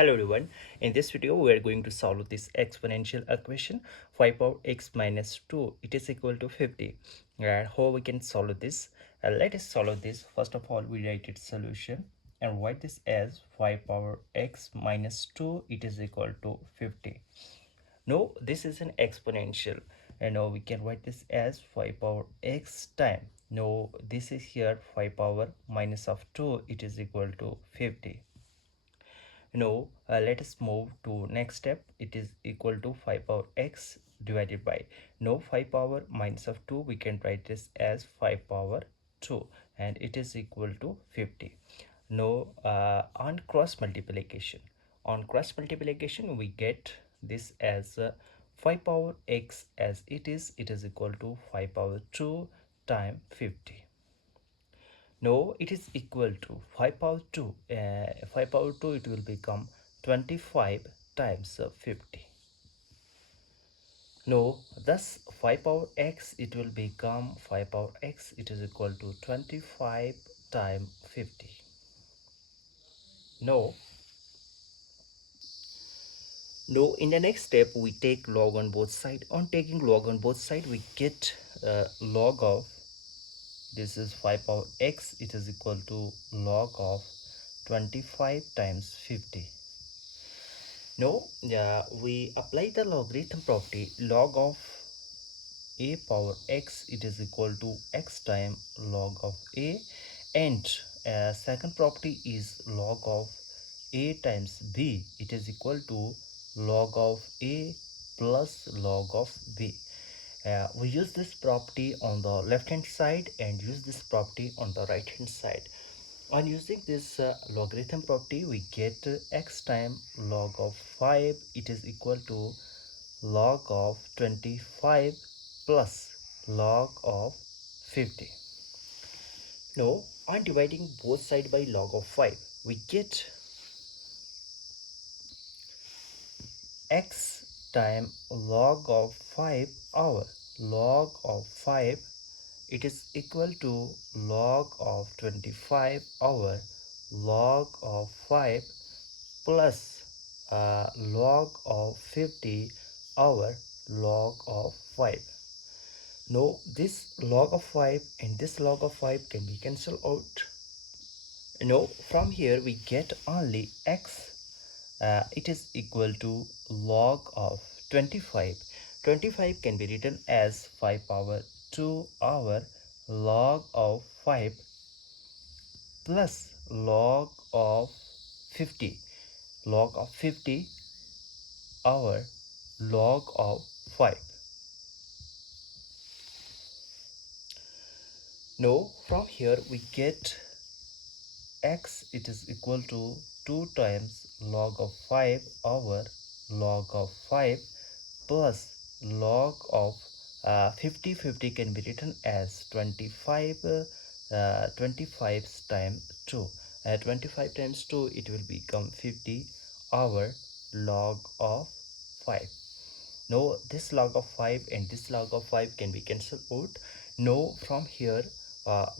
Hello everyone, in this video we are going to solve this exponential equation 5 power x minus 2 it is equal to 50. And how we can solve this? Let us solve this. First of all, we write its solution and write this as 5 power x minus 2 it is equal to 50. Now this is an exponential and now we can write this as 5 power x time. Now this is here 5 power minus of 2 it is equal to 50. Now let us move to next step. It is equal to 5 power x divided by, now 5 power minus of 2 we can write this as 5 power 2 and it is equal to 50. Now on cross multiplication we get this as 5 power x as it is equal to 5 power 2 times 50. No, it is equal to 5 power 2. 5 power 2 it will become 25 times 50. No, thus 5 power x it will become 5 power x it is equal to 25 times 50. No, no, in the next step we take log on both sides. On taking log on both sides we get log of, this is 5 power x it is equal to log of 25 times 50. Now we apply the logarithm property. Log of a power x it is equal to x time log of a, and second property is log of a times b it is equal to log of a plus log of b. We use this property on the left hand side and use this property on the right hand side. On using this logarithm property we get x time log of 5 it is equal to log of 25 plus log of 50. Now on dividing both sides by log of 5 we get x time log of 5 hour. Log of 5 it is equal to log of 25 hour log of 5 plus log of 50 hour log of 5. Now this log of 5 and this log of 5 can be cancelled out. Now from here we get only x it is equal to log of 25. 25 can be written as 5 power 2 hour log of 5 plus log of 50. Log of 50 hour log of 5. Now from here we get x it is equal to 2 times log of 5 over log of 5 plus log of 50 can be written as 25 25 times 2. 25 times 2 it will become 50 over log of 5. Now this log of 5 and this log of 5 can be cancelled out. Now from here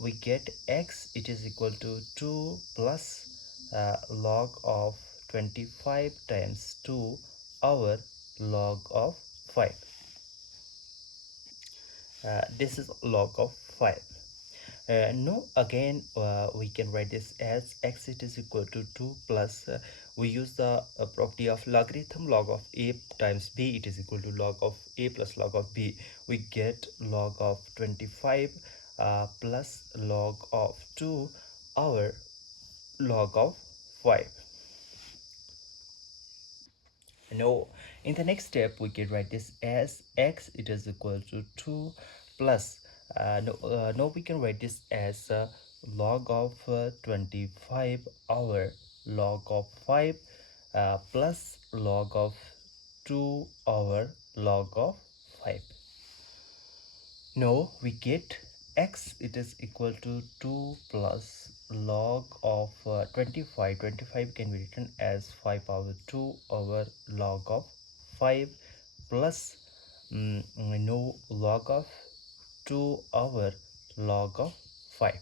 we get x it is equal to 2 plus log of 25 times 2 over log of 5. This is log of 5. Now again we can write this as x it is equal to 2 plus we use the property of logarithm. Log of a times b it is equal to log of a plus log of b. We get log of 25 plus log of 2 over log of 5. Now in the next step we can write this as x it is equal to 2 plus now we can write this as log of 25 over log of 5 plus log of 2 over log of 5. Now we get x it is equal to 2 plus log of 25. 25 can be written as 5 power 2 over log of 5 plus no log of 2 over log of 5.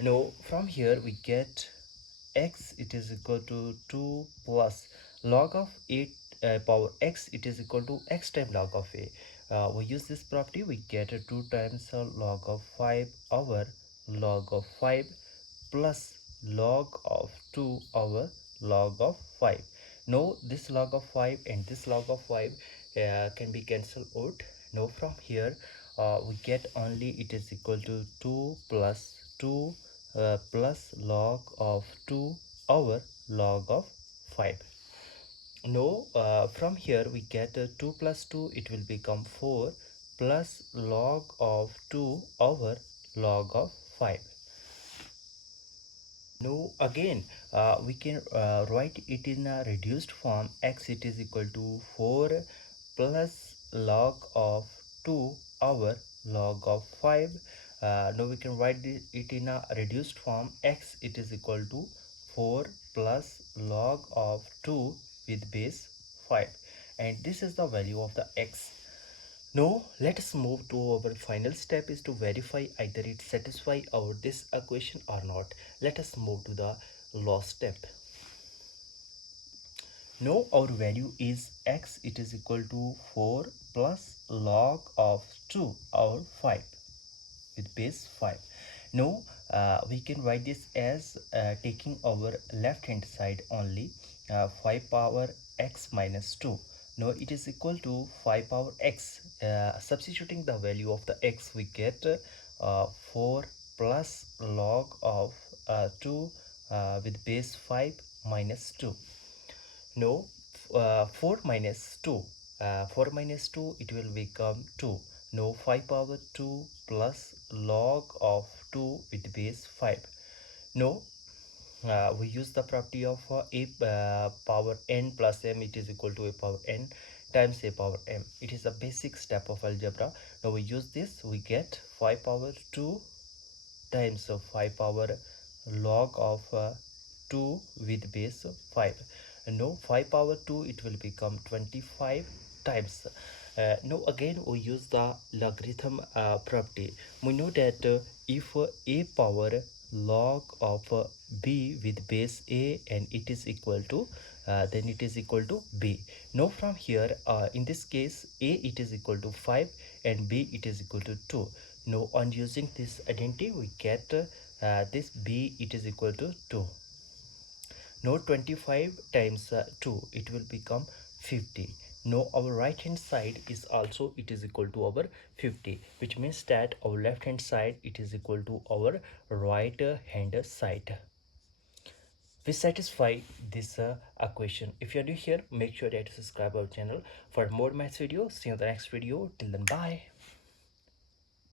Now from here we get x it is equal to 2 plus log of 8 power x it is equal to x times log of a. We use this property, we get a 2 times log of 5 over log of 5 plus log of 2 over log of 5. Now this log of 5 and this log of 5 can be cancelled out. Now from here we get only it is equal to 2 plus 2 plus log of 2 over log of 5. Now from here we get 2 plus 2 it will become 4 plus log of 2 over log of 5. Now again we can write it in a reduced form. X it is equal to 4 plus log of 2 over log of 5. Now we can write it in a reduced form. X it is equal to 4 plus log of 2 with base 5, and this is the value of the x. Now let us move to our final step is to verify either it satisfy our this equation or not. Let us move to the last step. Now our value is x it is equal to 4 plus log of 2 over 5 with base 5. Now we can write this as taking our left hand side only, 5 power x minus 2. Now it is equal to 5 power x. Substituting the value of the x we get 4 plus log of 2 with base 5 minus 2. No, 4 minus 2. 4 minus 2 it will become 2. No, 5 power 2 plus log of 2 with base 5. No, we use the property of a power n plus m it is equal to a power n times a power m. It is a basic step of algebra. Now we use this, we get 5 power 2 times 5 power log of 2 with base 5. Now 5 power 2 it will become 25 times. Now again we use the logarithm property. We know that if a power log of b with base a and it is equal to then it is equal to b. Now from here in this case a it is equal to 5 and b it is equal to 2. Now on using this identity we get this b it is equal to 2. Now 25 times 2 it will become 50. Now our right hand side is also it is equal to our 50, which means that our left hand side it is equal to our right hand side. We satisfy this equation. If you are new here, make sure that you subscribe our channel for more maths videos. See you in the next video. Till then, bye.